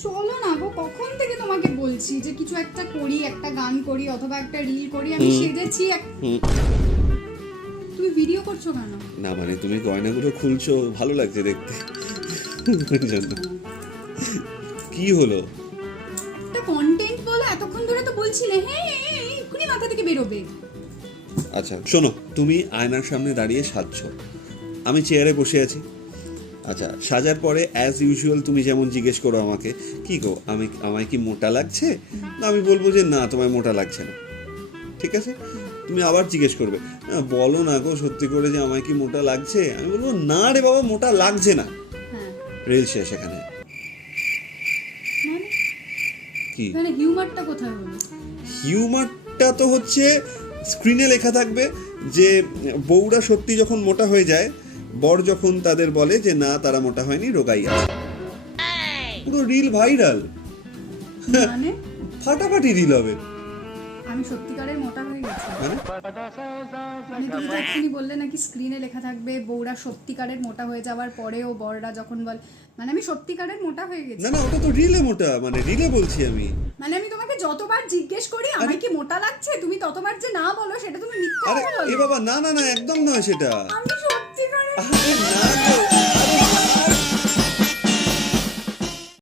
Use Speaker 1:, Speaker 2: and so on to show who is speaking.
Speaker 1: চলো না গো কখন থেকে তোমাকে বলছি যে কিছু একটা করি একটা গান করি অথবা একটা রিল করি আমি সেজেছি তুমি ভিডিও করছ কেন?
Speaker 2: না মানে তুমি গয়নাগুলো খুলছো ভালো লাগছে দেখতে। কি হলো?
Speaker 1: একটা কন্টেন্ট বলো এতক্ষণ ধরে তো বলছিলে হ্যাঁ হ্যাঁ, এক্ষুনি মাথা থেকে বেরোবে।
Speaker 2: আচ্ছা শোনো তুমি আয়নার সামনে দাঁড়িয়ে সাজছো। আমি চেয়ারে বসে আছি। আচ্ছা সাজার পরে অ্যাজ ইউজুয়াল তুমি যেমন জিজ্ঞেস করো আমাকে কি গো আমি আমায় কি মোটা লাগছে? না আমি বলব যে না তোমায় মোটা লাগছে না। ঠিক আছে? তুমি আবার জিজ্ঞেস করবে বলো না গো সত্যি করে যে আমায় কি মোটা লাগছে? আমি বলব না রে বাবা মোটা লাগছে না।
Speaker 1: হ্যাঁ।
Speaker 2: রেল শেষ এখানে।
Speaker 1: মানে?
Speaker 2: কি?
Speaker 1: মানে হিউমারটা কোথায় হলো?
Speaker 2: হিউমারটা তো হচ্ছে স্ক্রিনে লেখা থাকবে যে বউরা সত্যি যখন মোটা হয়ে যায় বর যখন তাদের বলে যে না তারা মোটা হয়নি রোগাই আছে। পুরো রিল ভাইরাল
Speaker 1: মানে?
Speaker 2: ফাটাফাটি রিল হবে।
Speaker 1: আমি সত্যিকারের মোটা হয়ে গেছি।
Speaker 2: মানে?
Speaker 1: মানে তুমি এক্ষুনি বললে নাকি স্ক্রিনে লেখা থাকবে বউরা সত্যিকারের মোটা হয়ে যাওয়ার পরেও বড়রা যখন বল মানে আমি সত্যিকারের মোটা হয়ে গেছি।
Speaker 2: না না ওটা তো রিলে মোটা মানে রিলে বলছি আমি।
Speaker 1: মানে আমি তোমাকে যতবার জিজ্ঞেস করি আমার কি মোটা লাগছে? তুমি ততবার যে না বলো সেটা তুমি মিথ্যা
Speaker 2: আরে
Speaker 1: বলো।
Speaker 2: এ বাবা না না না একদম নয় সেটা।
Speaker 1: আমি সত্যিকারের
Speaker 2: আরে না গো